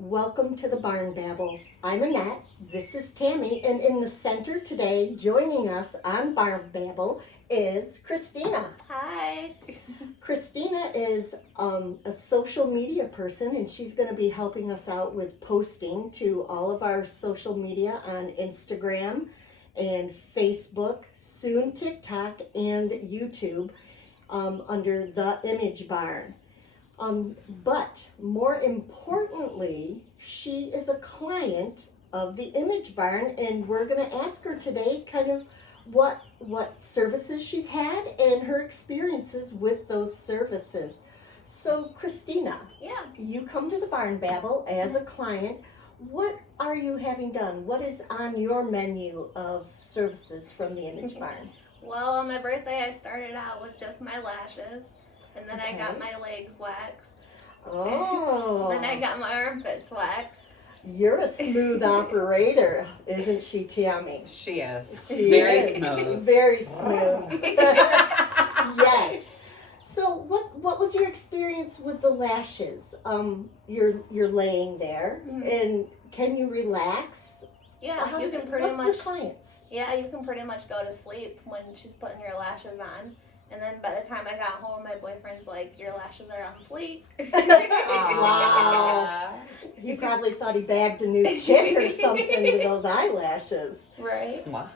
Welcome to the Barn Babble. I'm Annette, this is Tammy, and in the center today, joining us on Barn Babble is Kristina. Hi. Kristina is a social media person, and she's going to be helping us out with posting to all of our social media on Instagram and Facebook, soon TikTok and YouTube under The Image Barn. But more importantly, she is a client of the Image Barn, and we're going to ask her today kind of what services she's had and her experiences with those services. So, Kristina, you come to the Barn Babble as a client. What are you having done? What is on your menu of services from the Image Barn? Well, on my birthday, I started out with just my lashes. And then I got my legs waxed. Oh. Then I got my armpits waxed. You're a smooth operator, isn't she, Tammy? She is. She Very is. smooth. Very smooth. Yes. So what was your experience with the lashes? You're laying there, and can you relax? Yeah, you can pretty much. What's the clients? Yeah, you can pretty much go to sleep when she's putting your lashes on. And then by the time I got home, my boyfriend's like, "Your lashes are on fleek." Wow. He probably thought he bagged a new chick or something with those eyelashes. Right. Wow.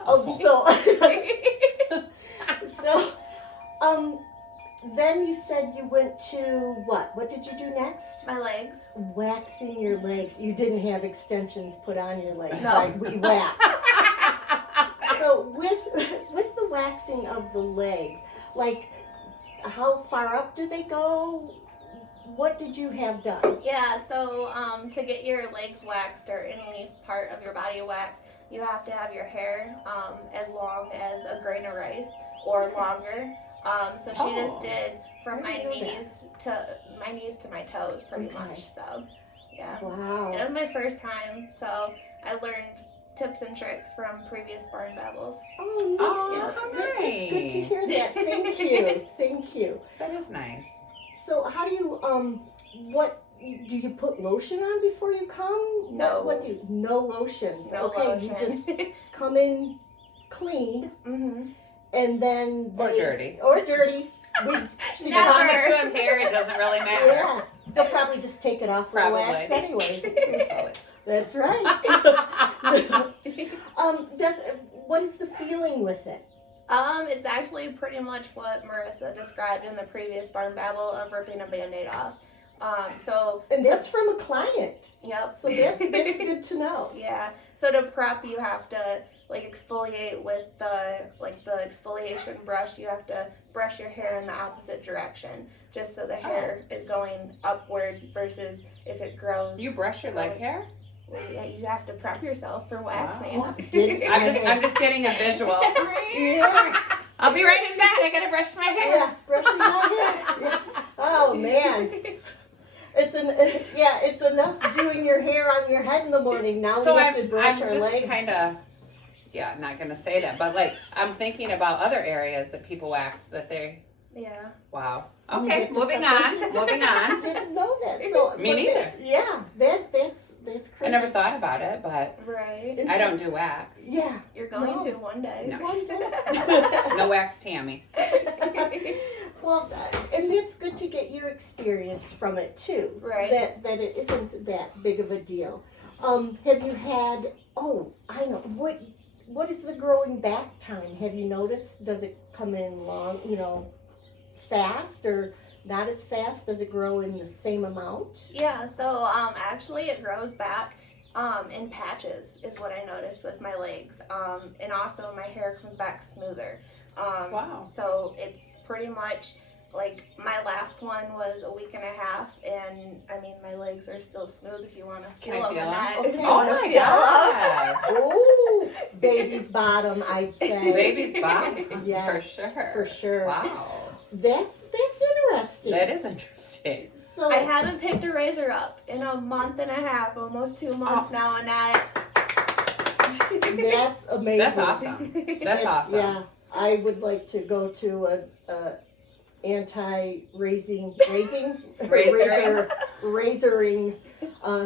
Then you said you went to what? What did you do next? My legs. Waxing your legs. You didn't have extensions put on your legs, No. right? We waxed. So with the waxing of the legs, like, how far up do they go? What did you have done? Yeah, so to get your legs waxed or any part of your body waxed, you have to have your hair as long as a grain of rice or longer. So she just did from my knees to my toes, pretty much. So, yeah. Wow. It was my first time, so I learned tips and tricks from previous Barn Babbles. Oh, how It's good to nice. hear that. Thank you. Thank you. That is nice. So how do you, what, do you put lotion on before you come? No. What do you, no lotion? No Okay, lotion. you just come in clean, and then Or dirty. Or dirty. She As long just- as you have hair, it doesn't really matter. Yeah, they'll probably just take it off for Probably. wax anyways. Probably. That's right. What is the feeling with it? It's actually pretty much what Marissa described in the previous Barn Babble of ripping a Band-Aid off. And that's from a client. Yep. So that's good to know. Yeah. So to prep, you have to exfoliate with the exfoliation brush. You have to brush your hair in the opposite direction, just so the hair is going upward versus if it grows. You brush your leg hair? Yeah, you have to prep yourself for waxing. Wow. I'm just getting a visual. Yeah. I'll be right in bed. I gotta brush my hair. Yeah, brushing my hair. Yeah. Oh man. It's enough doing your hair on your head in the morning. Now So we have to brush I'm our just legs. kind of, I'm not gonna say that, but I'm thinking about other areas that people wax that they. Yeah. Wow. You Okay, get the moving peppers. on. Moving on. Didn't know that. So Me but neither. Yeah, that's crazy. I never thought about it, but Right. And I so- don't do wax. Yeah. You're going No. to one day. No. One day. No wax, Tammy. Well, and it's good to get your experience from it too. Right. That it isn't that big of a deal. Have you had? Oh, I know. What is the growing back time? Have you noticed? Does it come in long? Fast or not as fast? Does it grow in the same amount? Yeah, so actually it grows back in patches is what I noticed with my legs. And also my hair comes back smoother. Wow. So it's pretty much like my last one was a week and a half, and I mean my legs are still smooth if you want to Can feel I feel them. them? Okay. If you Oh wanna my feel them. God. Oh, baby's bottom, I'd say. Baby's body. Yes, For sure. for sure. Wow. That's interesting. That is interesting. So I haven't picked a razor up in a month and a half, almost 2 months now, and that's amazing. That's awesome. That's awesome. Yeah, I would like to go to razoring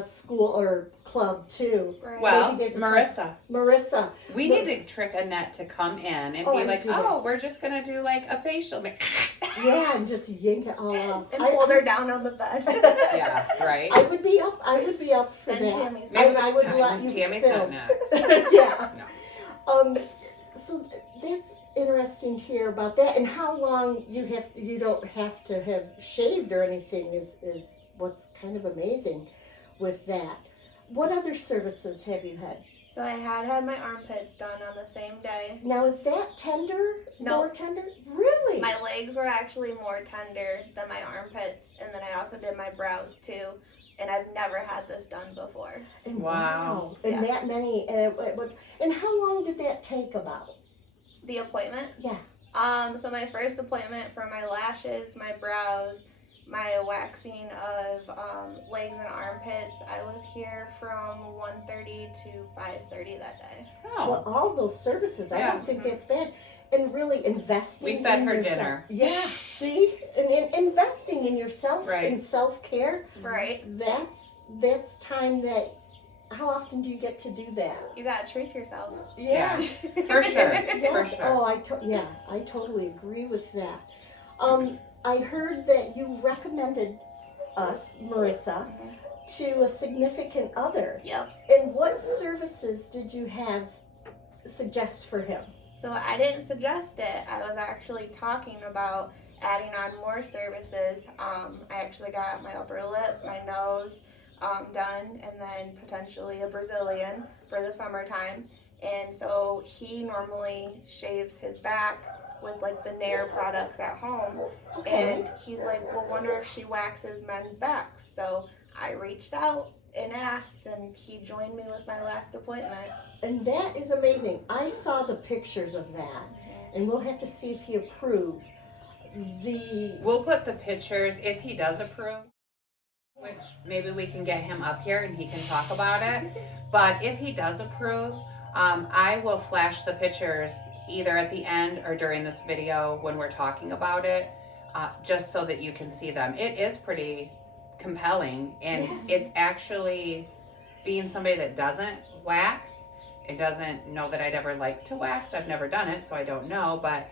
school or club too. Right. Well, Maybe there's a Marissa, we But- need to trick Annette to come in and Oh, be I like, do that. oh, we're just gonna do like a facial. Yeah, and just yank it all off. And hold her down on the bed. Yeah, right. I would be up for And that. Tammy's And I would let you Tammy's film. not next. Yeah. No. So that's interesting to hear about that. And how long you don't have to have shaved or anything is what's kind of amazing with that. What other services have you had? So I had my armpits done on the same day. Now is that tender? No. More tender? Really? My legs were actually more tender than my armpits, and then I also did my brows too. And I've never had this done before. And Wow. And Yeah. that many. And how long did that take about? The appointment? Yeah. So my first appointment for my lashes, my brows, my waxing of legs and armpits, I was here from 1:30 to 5:30 that day. Oh, Well, all those services, I Yeah. don't think that's bad. And really investing. we fed in her yourself. dinner. Yeah. See, and investing in yourself Right. in self-care. Right? That's time that. How often do you get to do that? You gotta treat yourself. Yeah. For sure. Yes. For sure. Oh, I totally agree with that. I heard that you recommended us, Marissa, to a significant other. Yep. And what services did you suggest for him? So I didn't suggest it. I was actually talking about adding on more services. I actually got my upper lip, my nose done, and then potentially a Brazilian for the summertime. And so he normally shaves his back with like the Nair products at home. Okay. And he's like, well, wonder if she waxes men's backs. So I reached out and asked, and he joined me with my last appointment. And that is amazing. I saw the pictures of that, and we'll have to see if he approves. We'll put the pictures if he does approve, which maybe we can get him up here and he can talk about it. But if he does approve, I will flash the pictures either at the end or during this video when we're talking about it, just so that you can see them. It is pretty compelling, and Yes. it's actually, being somebody that doesn't wax and doesn't know that I'd ever like to wax. I've never done it, so I don't know, but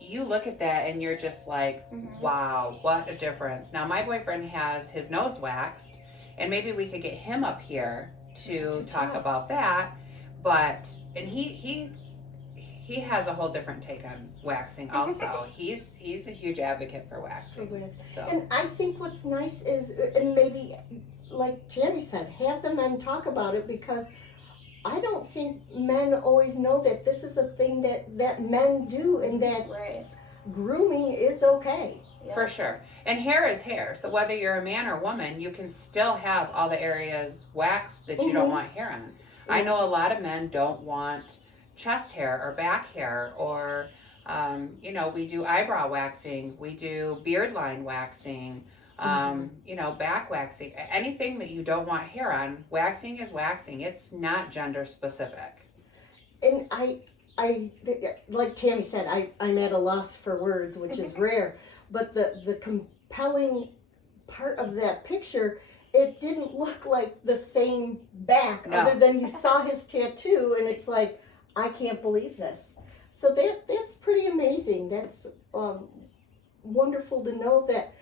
you look at that and you're just like, wow, what a difference. Now my boyfriend has his nose waxed, and maybe we could get him up here to talk about that. But and he has a whole different take on waxing also. he's a huge advocate for waxing. So And I think what's nice is, and maybe like Tammy said, have the men talk about it, because I don't think men always know that this is a thing that men do, and that Right. grooming is okay. Yeah. for sure. And hair is hair. So whether you're a man or woman, you can still have all the areas waxed that you don't want hair on. I know a lot of men don't want chest hair or back hair, or we do eyebrow waxing, we do beard line waxing, back waxing. Anything that you don't want hair on, waxing is waxing. It's not gender specific. And I like Tammy said, I'm at a loss for words, which is rare. But the compelling part of that picture, it didn't look like the same back, No. other than you saw his tattoo, and it's like, I can't believe this. So that's pretty amazing. That's wonderful to know that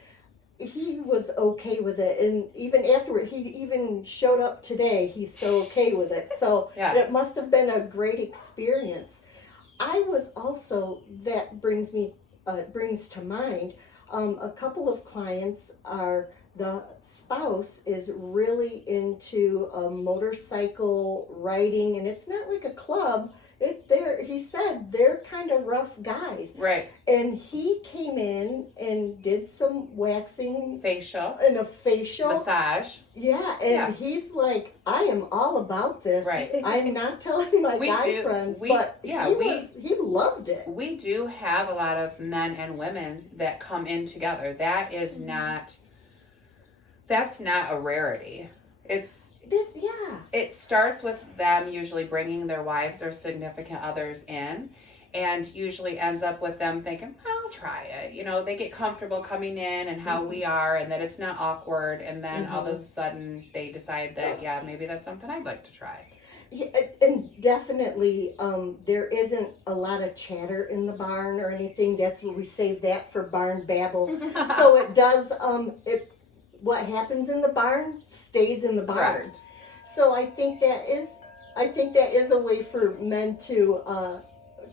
he was okay with it, and even afterward, he even showed up today. He's so okay with it. So Yes. it must have been a great experience. I was also, that brings to mind, a couple of clients the spouse is really into motorcycle riding, and it's not like a club. He said they're kind of rough guys. Right. And he came in and did some waxing Facial. and a facial. Massage. Yeah, and Yeah. he's like, I am all about this. Right. I'm not telling my guy friends, but he loved it. We do have a lot of men and women that come in together. That is that's not a rarity. It starts with them usually bringing their wives or significant others in, and usually ends up with them thinking, I'll try it. You know, they get comfortable coming in and how we are, and that it's not awkward, and then all of a sudden they decide that, yeah, maybe that's something I'd like to try. Yeah, and definitely, there isn't a lot of chatter in the barn or anything. That's where we save that for barn babble. So it does, what happens in the barn stays in the barn. Correct. So I think that is a way for men to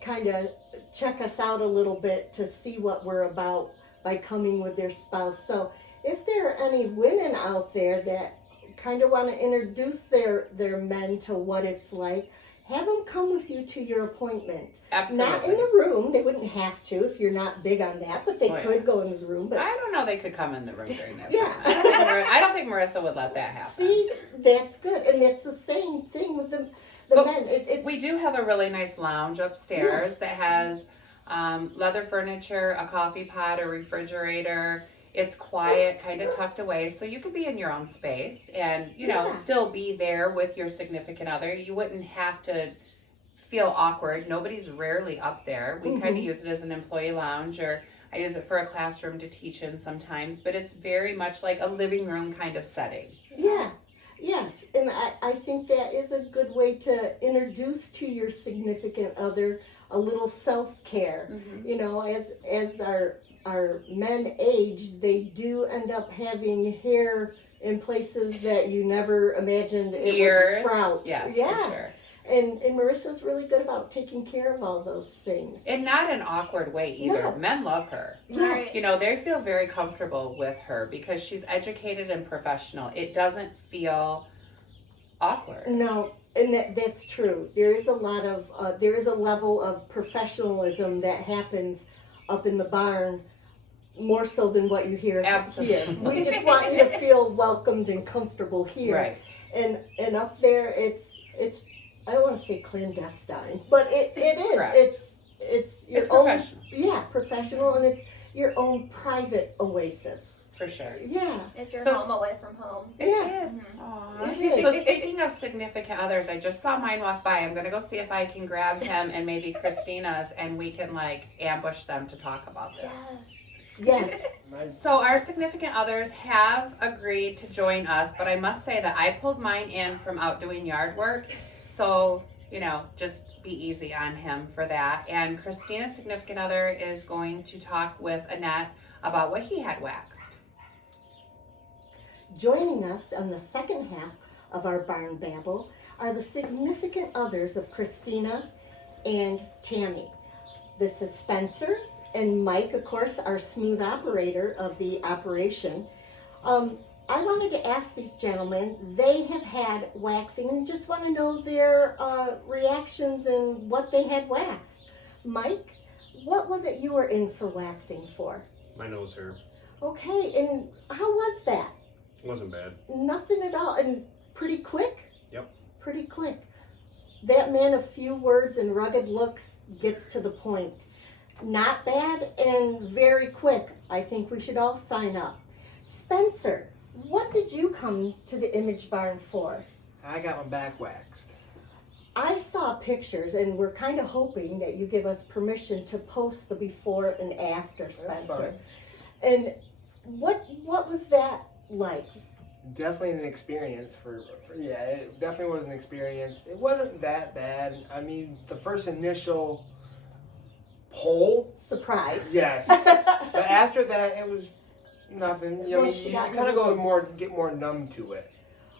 kind of check us out a little bit to see what we're about by coming with their spouse. So if there are any women out there that kind of want to introduce their men to what it's like, have them come with you to your appointment. Absolutely. Not in the room. They wouldn't have to if you're not big on that, but they could go into the room. But I don't know, they could come in the room during that. Yeah. I don't think Marissa would let that happen. See, that's good. And that's the same thing with the But men. we do have a really nice lounge upstairs that has leather furniture, a coffee pot, a refrigerator. It's quiet, kind of tucked away, so you could be in your own space and, you know, still be there with your significant other. You wouldn't have to feel awkward. Nobody's rarely up there. We kind of use it as an employee lounge, or I use it for a classroom to teach in sometimes, but it's very much like a living room kind of setting. Yeah. Yes, and I think that is a good way to introduce to your significant other a little self-care. You know, as our men age, they do end up having hair in places that you never imagined it would sprout. Yes, yeah. for sure. And Marissa's really good about taking care of all those things. And not an awkward way either. No. Men love her. Yes. You know, they feel very comfortable with her because she's educated and professional. It doesn't feel awkward. No, and that's true. There is a lot of, there is a level of professionalism that happens up in the barn, more so than what you hear Absolutely. here. We just want you to feel welcomed and comfortable here. Right. And up there, it's I don't want to say clandestine, but it is. Correct. It's your It's own, professional. yeah, professional, and it's your own private oasis. For sure. Yeah. It's your So- home away from home. It Yeah. is. Aw. It is. So speaking of significant others, I just saw mine walk by. I'm gonna go see if I can grab him and maybe Kristina's, and we can like ambush them to talk about this. Yes. Yes. So our significant others have agreed to join us, but I must say that I pulled mine in from out doing yard work. So, you know, just be easy on him for that. And Kristina's significant other is going to talk with Annette about what he had waxed. Joining us on the second half of our Barn Babble are the significant others of Kristina and Tammy. This is Spencer and Mike, of course, our smooth operator of the operation. I wanted to ask these gentlemen, they have had waxing and just want to know their reactions and what they had waxed. Mike, what was it you were in for waxing for? My nose hair. Okay, and how was that? Wasn't bad. Nothing at all, and pretty quick? Yep. Pretty quick. That man of few words and rugged looks gets to the point. Not bad and very quick. I think we should all sign up. Spencer, what did you come to the Image Barn for? I got my back waxed. I saw pictures, and we're kind of hoping that you give us permission to post the before and after, Spencer. And what was that like? Definitely an experience yeah, it definitely was an experience. It wasn't that bad. I mean, the first initial pull, Surprise. yes. But after that, it was nothing. I mean, Once you you got kind of get more numb to it.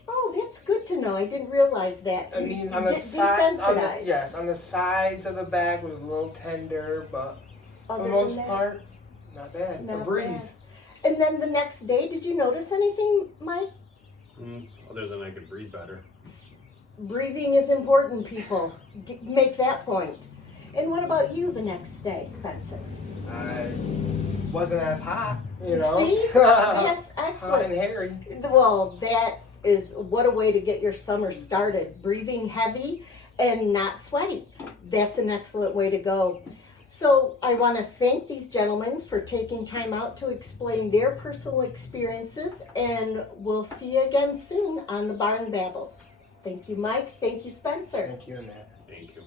Oh, that's good to know. I didn't realize that. I You mean, on the get side, desensitized. on the sides of the back was a little tender, but for Other the than most that, part, not bad. not A breeze. bad. And then the next day, did you notice anything, Mike? Other than I could breathe better. Breathing is important, people. Make that point. And what about you the next day, Spencer? I wasn't as hot, you know. See? That's Hot and excellent. hairy. Well, that is what a way to get your summer started. Breathing heavy and not sweaty. That's an excellent way to go. So I want to thank these gentlemen for taking time out to explain their personal experiences, and we'll see you again soon on the Barn Babble. Thank you, Mike. Thank you, Spencer. Thank you, Annette. Thank you.